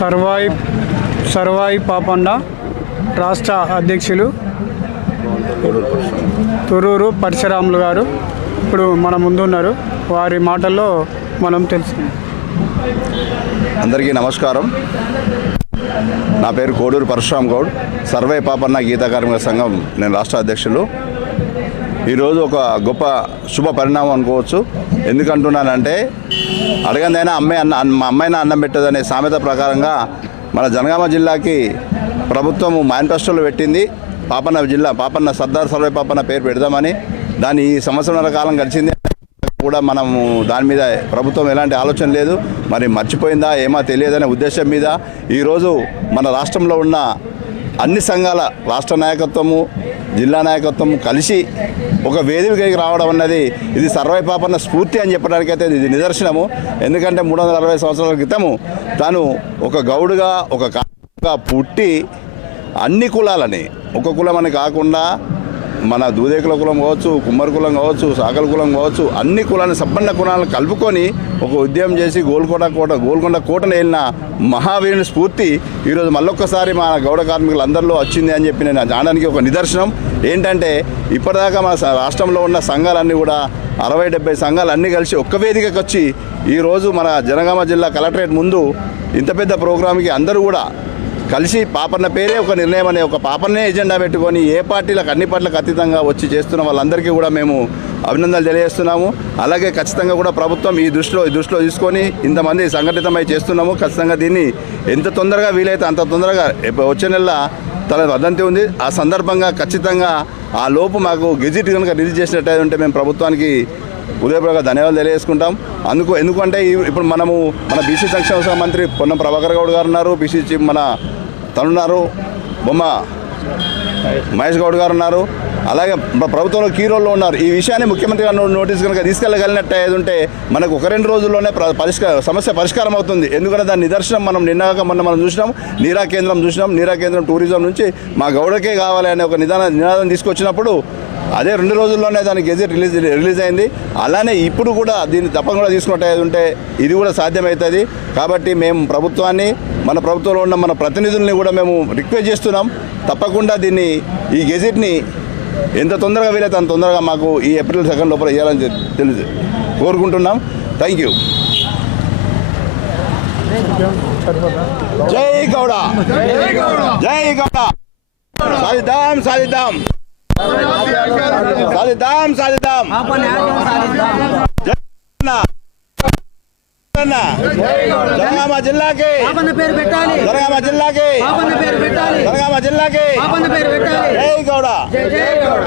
సర్వాయి సర్వాయి పాపన్న రాష్ట్ర అధ్యక్షులు తురూరు పరశురాములు గారు ఇప్పుడు మన ముందు ఉన్నారు. వారి మాటల్లో మనం తెలుసుకుందాం. అందరికీ నమస్కారం. నా పేరు కోడూరు పరశురామ్ గౌడ్. సర్వే పాపన్న గీతా కార్మిక సంఘం నేను రాష్ట్ర అధ్యక్షులు. ఈరోజు ఒక గొప్ప శుభ పరిణామం అనుకోవచ్చు. ఎందుకంటున్నానంటే అడగందైనా అమ్మాయి అన్న మా అమ్మాయిన అన్నం పెట్టదనే సామెత ప్రకారంగా మన జనగామ జిల్లాకి ప్రభుత్వం మేనిఫెస్టోలో పెట్టింది. పాపన్న జిల్లా పాపన్న సర్దార్ సర్వే పాపన్న పేరు పెడదామని. దాని ఈ సంవత్సరాల కాలం గడిచింది కూడా మనము దాని మీద ప్రభుత్వం ఎలాంటి ఆలోచన లేదు. మరి మర్చిపోయిందా ఏమో తెలియదనే ఉద్దేశం మీద ఈరోజు మన రాష్ట్రంలో ఉన్న అన్ని సంఘాల రాష్ట్ర నాయకత్వము జిల్లా నాయకత్వం కలిసి ఒక వేదికకి రావడం అన్నది ఇది సర్వైపాపన్న స్ఫూర్తి అని చెప్పడానికైతే ఇది నిదర్శనము. ఎందుకంటే మూడు వందల అరవై సంవత్సరాల క్రితము తాను ఒక గౌడుగా ఒక కా- పుట్టి అన్ని కులాలని ఒక కులం అని కాకుండా మన దూదేకుల కులం కావచ్చు కుమ్మరి కులం కావచ్చు సాకల కులం కావచ్చు అన్ని కులాన్ని సంపన్న కులాలను కలుపుకొని ఒక ఉద్యమం చేసి గోల్కొండ కోట గోల్కొండ కోటను వెళ్ళిన మహావీరుని స్ఫూర్తి ఈరోజు మళ్ళొక్కసారి మా గౌడ కార్మికులు అందరిలో వచ్చింది అని చెప్పి నేను అనడానికి ఒక నిదర్శనం. ఏంటంటే ఇప్పటిదాకా మన రాష్ట్రంలో ఉన్న సంఘాలన్నీ కూడా అరవై డెబ్బై సంఘాలు అన్నీ కలిసి ఒక్క వేదికకు వచ్చి ఈరోజు మన జనగామ జిల్లా కలెక్టరేట్ ముందు ఇంత పెద్ద ప్రోగ్రాంకి అందరూ కూడా కలిసి పాపన్న పేరే ఒక నిర్ణయం అనే ఒక పాపన్నే ఎజెండా పెట్టుకొని ఏ పార్టీలకు అన్ని పార్టీలకు అతీతంగా వచ్చి చేస్తున్న వాళ్ళందరికీ కూడా మేము అభినందనలు తెలియజేస్తున్నాము. అలాగే ఖచ్చితంగా కూడా ప్రభుత్వం ఈ దృష్టిలో ఈ దృష్టిలో తీసుకొని ఇంతమంది సంఘటితమై చేస్తున్నాము. ఖచ్చితంగా దీన్ని ఎంత తొందరగా వీలైతే అంత తొందరగా వచ్చే నెల తన వదంతి ఉంది. ఆ సందర్భంగా ఖచ్చితంగా ఆ లోపు మాకు గెజిట్ కనుక రిలీజ్ చేసినట్టయితే ఉంటే మేము ప్రభుత్వానికి ఉదయపూర్వక ధన్యవాదాలు తెలియజేసుకుంటాం. అందుకు ఎందుకంటే ఇప్పుడు మనము మన బీసీ సంక్షేమ శాఖ మంత్రి పొన్నం ప్రభాకర్ గౌడ్ గారు ఉన్నారు. బీసీ మన తనున్నారు. బొమ్మ మహేష్ గౌడ్ గారు ఉన్నారు. అలాగే ప్రభుత్వంలో కీ రోల్లో ఉన్నారు. ఈ విషయాన్ని ముఖ్యమంత్రి గారు నోటీస్ కనుక తీసుకెళ్ళగలిగినట్టు ఏది ఉంటే మనకు ఒక రెండు రోజుల్లోనే పరిష్కార సమస్య పరిష్కారం అవుతుంది. ఎందుకంటే దాని నిదర్శనం మనం నిన్నాక మొన్న మనం చూసినాం. నీరా కేంద్రం చూసినాం. నీరా కేంద్రం టూరిజం నుంచి మా గౌడకే కావాలి అనే ఒక నిదాన నినాదం తీసుకొచ్చినప్పుడు అదే రెండు రోజుల్లోనే దాని గెజెట్ రిలీజ్ రిలీజ్ అయింది. అలానే ఇప్పుడు కూడా దీన్ని తప్పకుండా తీసుకున్నట్టు ఉంటే ఇది కూడా సాధ్యమవుతుంది. కాబట్టి మేము ప్రభుత్వాన్ని మన ప్రభుత్వంలో ఉన్న మన ప్రతినిధుల్ని కూడా మేము రిక్వెస్ట్ చేస్తున్నాం. తప్పకుండా దీన్ని ఈ గెజెట్ని ఎంత తొందరగా వీలైతే అంత తొందరగా మాకు ఈ ఏప్రిల్ సెకండ్ లోపల ఇవ్వాలని తెలుసు కోరుకుంటున్నాం. Thank you. జై గౌడ. జై గౌడ. సాధిద్దాం సాధిద్దాం. సాధిద్దాం సాధిద్దాం. జనగామ జిల్లాకి. పేరు పెట్టాలి. జనగామ జిల్లాకి. పేరు పెట్టాలి. జనగామ జిల్లాకి. పేరు పెట్టాలి. జై గౌడ. జై గౌడ.